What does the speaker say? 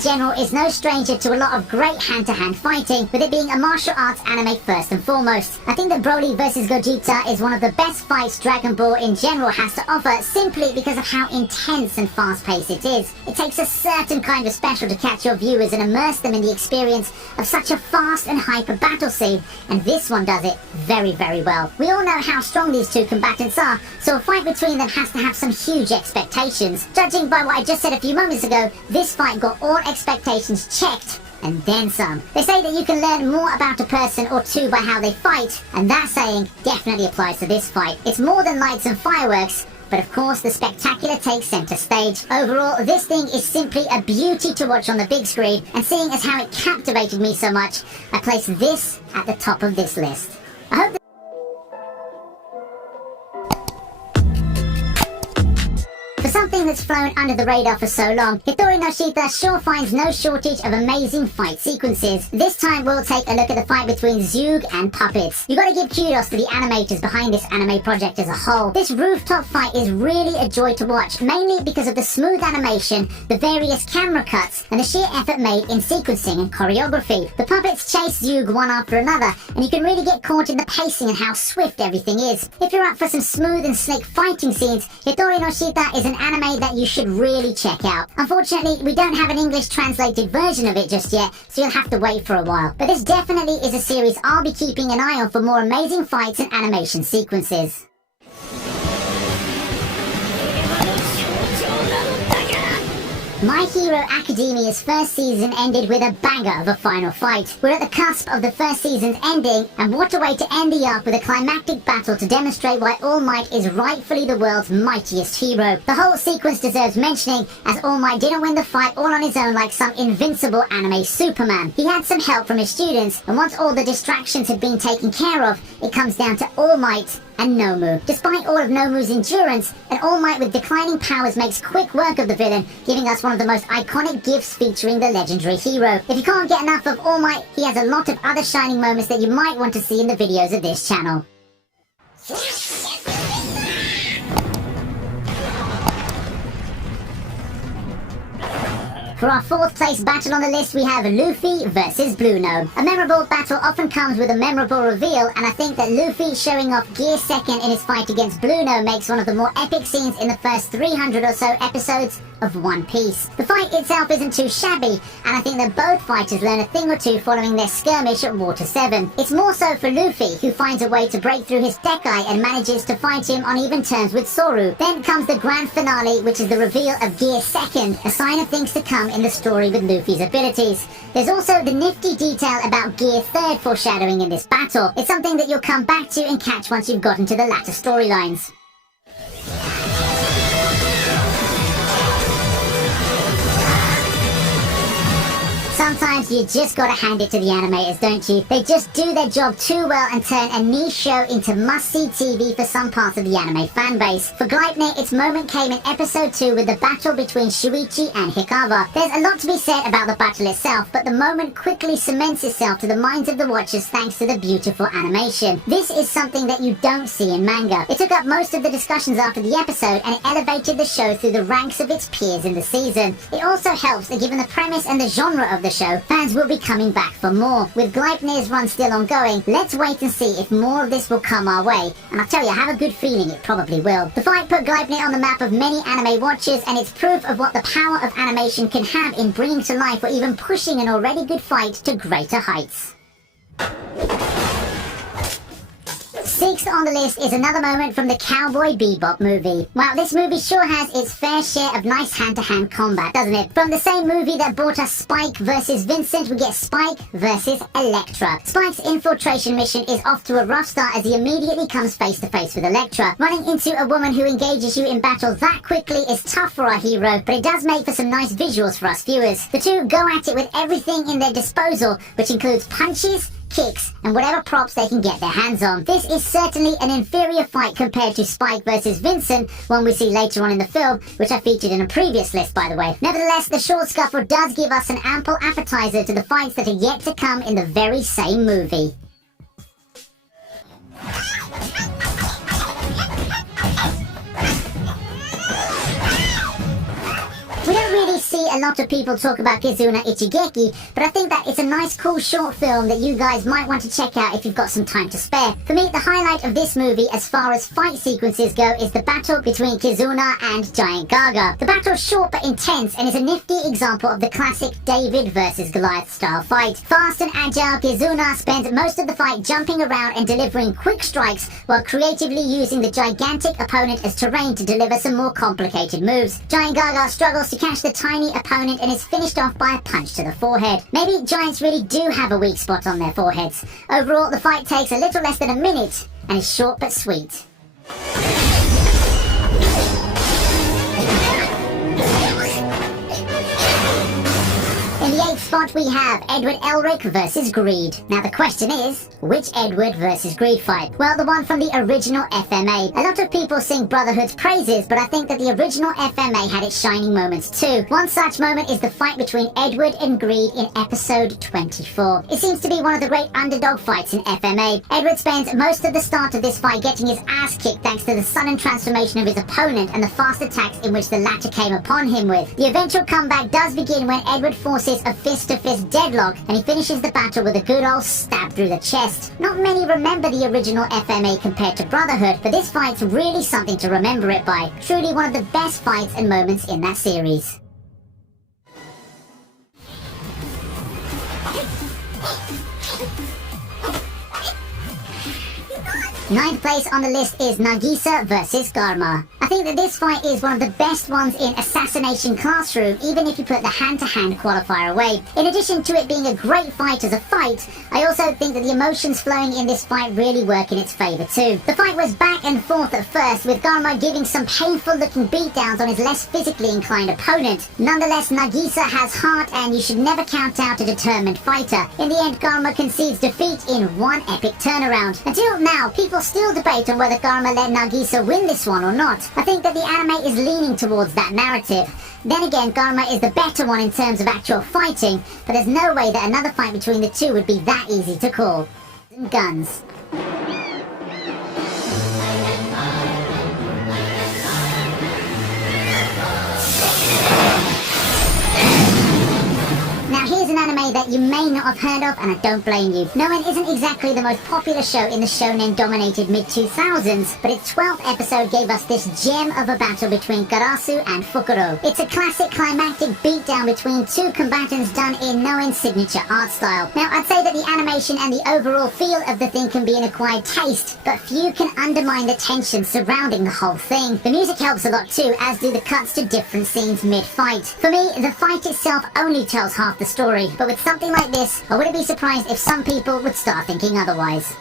in general is no stranger to a lot of great hand-to-hand fighting, with it being a martial arts anime first and foremost. I think that Broly vs Gogeta is one of the best fights Dragon Ball in general has to offer, simply because of how intense and fast-paced it is. It takes a certain kind of special to catch your viewers and immerse them in the experience of such a fast and hyper battle scene, and this one does it very, very well. We all know how strong these two combatants are, so a fight between them has to have some huge expectations. Judging by what I just said a few moments ago, this fight got all expectations checked, and then some. They say that you can learn more about a person or two by how they fight, and that saying definitely applies to this fight. It's more than lights and fireworks, but of course the spectacular takes center stage. Overall, this thing is simply a beauty to watch on the big screen, and seeing as how it captivated me so much, I place this at the top of this list. I hope something that's flown under the radar for so long, Hitori no Shita sure finds no shortage of amazing fight sequences. This time we'll take a look at the fight between Zoog and puppets. You gotta give kudos to the animators behind this anime project as a whole. This rooftop fight is really a joy to watch, mainly because of the smooth animation, the various camera cuts, and the sheer effort made in sequencing and choreography. The puppets chase Zoog one after another, and you can really get caught in the pacing and how swift everything is. If you're up for some smooth and slick fighting scenes, Hitori no Shita is an anime that you should really check out. Unfortunately, we don't have an English translated version of it just yet, so you'll have to wait for a while. But this definitely is a series I'll be keeping an eye on for more amazing fights and animation sequences. My Hero Academia's first season ended with a banger of a final fight. We're at the cusp of the first season's ending, and what a way to end the arc with a climactic battle to demonstrate why All Might is rightfully the world's mightiest hero. The whole sequence deserves mentioning, as All Might didn't win the fight all on his own like some invincible anime Superman. He had some help from his students, and once all the distractions had been taken care of, it comes down to All Might and Nomu. Despite all of Nomu's endurance, an All Might with declining powers makes quick work of the villain, giving us one of the most iconic gifts featuring the legendary hero. If you can't get enough of All Might, he has a lot of other shining moments that you might want to see in the videos of this channel. For our fourth place battle on the list, we have Luffy vs Blueno. A memorable battle often comes with a memorable reveal, and I think that Luffy showing off Gear Second in his fight against Blueno makes one of the more epic scenes in the first 300 or so episodes of One Piece. The fight itself isn't too shabby, and I think that both fighters learn a thing or two following their skirmish at Water 7. It's more so for Luffy, who finds a way to break through his Dekai and manages to fight him on even terms with Soru. Then comes the grand finale, which is the reveal of Gear Second, a sign of things to come in the story with Luffy's abilities. There's also the nifty detail about Gear Third foreshadowing in this battle. It's something that you'll come back to and catch once you've gotten to the latter storylines. Sometimes you just gotta hand it to the animators, don't you? They just do their job too well and turn a niche show into must-see TV for some parts of the anime fanbase. For Gleipnir, its moment came in episode 2 with the battle between Shuichi and Hikawa. There's a lot to be said about the battle itself, but the moment quickly cements itself to the minds of the watchers thanks to the beautiful animation. This is something that you don't see in manga. It took up most of the discussions after the episode, and it elevated the show through the ranks of its peers in the season. It also helps that given the premise and the genre of the show, fans will be coming back for more. With Gleipnir's run still ongoing, let's wait and see if more of this will come our way, and I'll tell you, I have a good feeling it probably will. The fight put Gleipnir on the map of many anime watchers, and it's proof of what the power of animation can have in bringing to life or even pushing an already good fight to greater heights. Sixth on the list is another moment from the Cowboy Bebop movie. Wow, this movie sure has its fair share of nice hand-to-hand combat, doesn't it? From the same movie that brought us Spike versus Vincent, we get Spike versus Elektra. Spike's infiltration mission is off to a rough start as he immediately comes face-to-face with Elektra. Running into a woman who engages you in battle that quickly is tough for our hero, but it does make for some nice visuals for us viewers. The two go at it with everything in their disposal, which includes punches, kicks, and whatever props they can get their hands on. This is certainly an inferior fight compared to Spike versus Vincent, one we see later on in the film, which I featured in a previous list, by the way. Nevertheless, the short scuffle does give us an ample appetizer to the fights that are yet to come in the very same movie. We don't really see a lot of people talk about Kizuna Ichigeki, but I think that it's a nice cool short film that you guys might want to check out if you've got some time to spare. For me, the highlight of this movie as far as fight sequences go is the battle between Kizuna and Giant Gaga. The battle's short but intense and is a nifty example of the classic David versus Goliath style fight. Fast and agile, Kizuna spends most of the fight jumping around and delivering quick strikes while creatively using the gigantic opponent as terrain to deliver some more complicated moves. Giant Gaga struggles to catch the tiny opponent and is finished off by a punch to the forehead. Maybe giants really do have a weak spot on their foreheads. Overall, the fight takes a little less than a minute and is short but sweet. In the 8th spot we have Edward Elric versus Greed. Now the question is, which Edward versus Greed fight? Well, the one from the original FMA. A lot of people sing Brotherhood's praises, but I think that the original FMA had its shining moments too. One such moment is the fight between Edward and Greed in episode 24. It seems to be one of the great underdog fights in FMA. Edward spends most of the start of this fight getting his ass kicked thanks to the sudden transformation of his opponent and the fast attacks in which the latter came upon him with. The eventual comeback does begin when Edward forces a fist-to-fist deadlock and he finishes the battle with a good old stab through the chest. Not many remember the original FMA compared to Brotherhood, but this fight's really something to remember it by. Truly one of the best fights and moments in that series. Ninth place on the list is Nagisa versus Garma. I think that this fight is one of the best ones in Assassination Classroom, even if you put the hand-to-hand qualifier away. In addition to it being a great fight as a fight, I also think that the emotions flowing in this fight really work in its favour too. The fight was back and forth at first, with Garma giving some painful-looking beatdowns on his less physically inclined opponent. Nonetheless, Nagisa has heart and you should never count out a determined fighter. In the end, Garma concedes defeat in one epic turnaround. Until now, people still debate on whether Garma let Nagisa win this one or not. I think that the anime is leaning towards that narrative. Then again, Garma is the better one in terms of actual fighting, but there's no way that another fight between the two would be that easy to call. Guns. Now here's an anime that you may not have heard of, and I don't blame you. No, it isn't exactly the most popular show in the shonen-dominated mid-2000s, but its 12th episode gave us this gem of a battle between Karasu and Fukuro. It's a classic climactic beatdown between two combatants done in Noen's signature art style. Now, I'd say that the animation and the overall feel of the thing can be an acquired taste, but few can undermine the tension surrounding the whole thing. The music helps a lot too, as do the cuts to different scenes mid-fight. For me, the fight itself only tells half the story, but with something like this, I wouldn't be surprised if some people would start thinking otherwise.